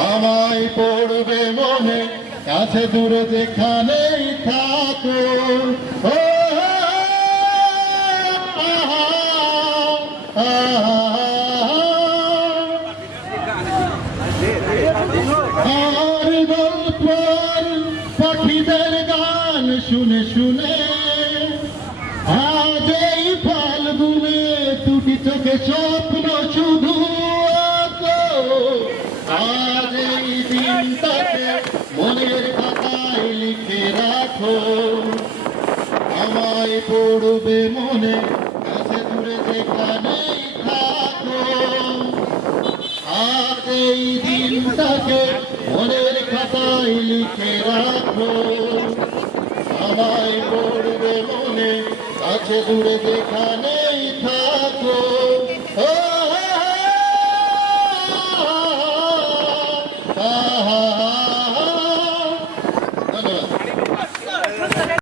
আমায় পড়বে মনে কাছে দূরে যেখানেই থাকো ও আহা, আহা, আর গল্পর পাখিদের গান শুনে শুনে আজ এই ফাল্গুনে দুটি চোখে স্বপ্ন শুধু আঁকো। আজ এই দিনটাকে মনের খাতায় লিখে রাখো আমায় পড়বে মনে কাছে দূরে যেখানেই থাকো আজ এই দিনটাকে মনের খাতায় লিখে রাখো আমায় পড়বে মনে কাছে দূরে যেখানেই থাকো ও ধন্যবাদ।